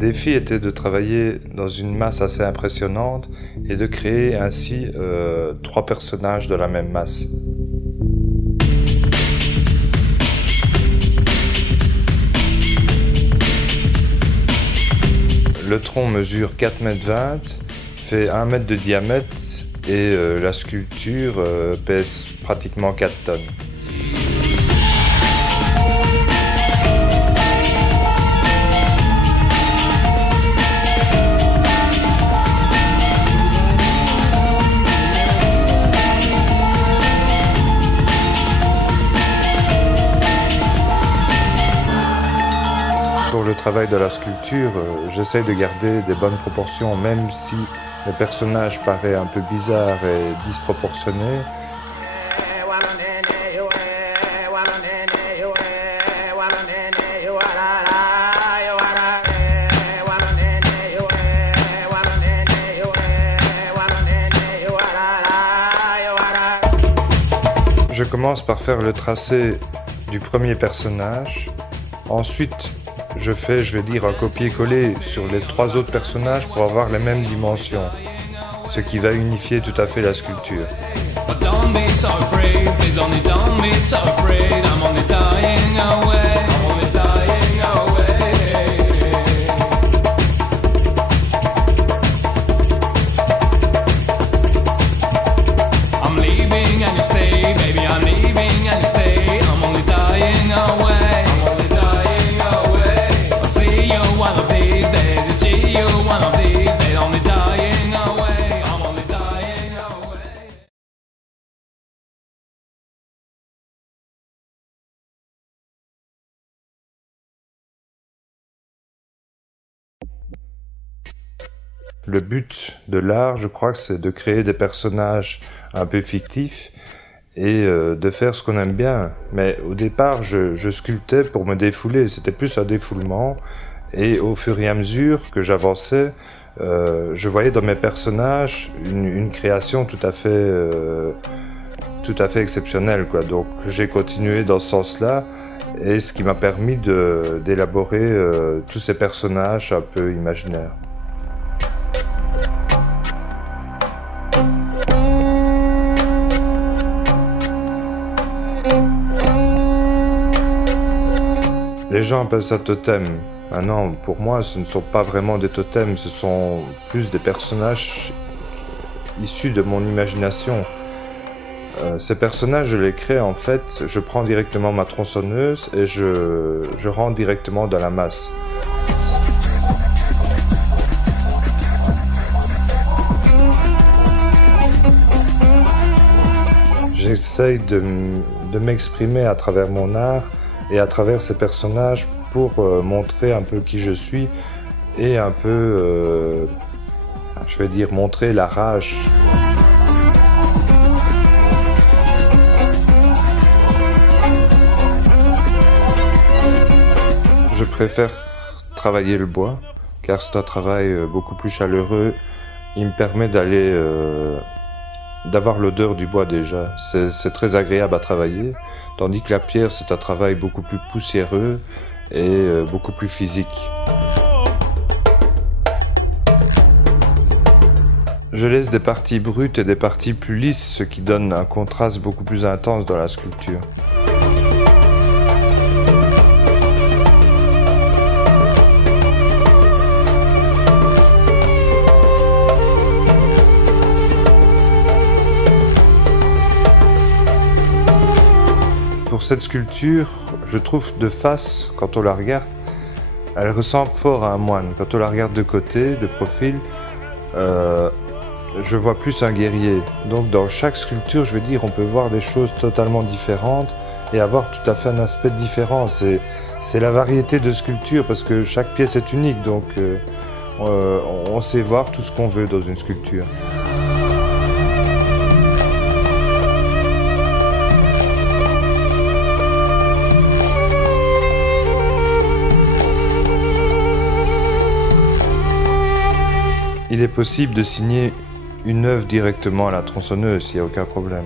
défi était de travailler dans une masse assez impressionnante et de créer ainsi 3 personnages de la même masse. Le tronc mesure 4,20 m, fait 1 m de diamètre et la sculpture pèse pratiquement 4 tonnes. Pour le travail de la sculpture, j'essaie de garder des bonnes proportions, même si le personnage paraît un peu bizarre et disproportionné. Je commence par faire le tracé du premier personnage. Ensuite, je vais dire, un copier-coller sur les 3 autres personnages pour avoir les mêmes dimensions, ce qui va unifier tout à fait la sculpture. Le but de l'art, je crois que c'est de créer des personnages un peu fictifs et de faire ce qu'on aime bien. Mais au départ, je sculptais pour me défouler, c'était plus un défoulement. Et au fur et à mesure que j'avançais, je voyais dans mes personnages une création tout à fait exceptionnelle, quoi. Donc j'ai continué dans ce sens-là, et ce qui m'a permis d'élaborer tous ces personnages un peu imaginaires. Les gens appellent ça totem. Maintenant, pour moi, ce ne sont pas vraiment des totems, ce sont plus des personnages issus de mon imagination. Ces personnages, je les crée en fait, je prends directement ma tronçonneuse et je rentre directement dans la masse. J'essaye de m'exprimer à travers mon art et à travers ces personnages pour montrer un peu qui je suis et un peu, je vais dire, montrer la rage. Je préfère travailler le bois car c'est un travail beaucoup plus chaleureux. Il me permet d'avoir l'odeur du bois déjà, c'est très agréable à travailler, tandis que la pierre c'est un travail beaucoup plus poussiéreux et beaucoup plus physique. Je laisse des parties brutes et des parties plus lisses, ce qui donne un contraste beaucoup plus intense dans la sculpture. Pour cette sculpture, je trouve de face, quand on la regarde, elle ressemble fort à un moine. Quand on la regarde de côté, de profil, je vois plus un guerrier. Donc dans chaque sculpture, je veux dire, on peut voir des choses totalement différentes et avoir tout à fait un aspect différent. C'est la variété de sculpture parce que chaque pièce est unique, donc on sait voir tout ce qu'on veut dans une sculpture. Il est possible de signer une œuvre directement à la tronçonneuse, il n'y a aucun problème.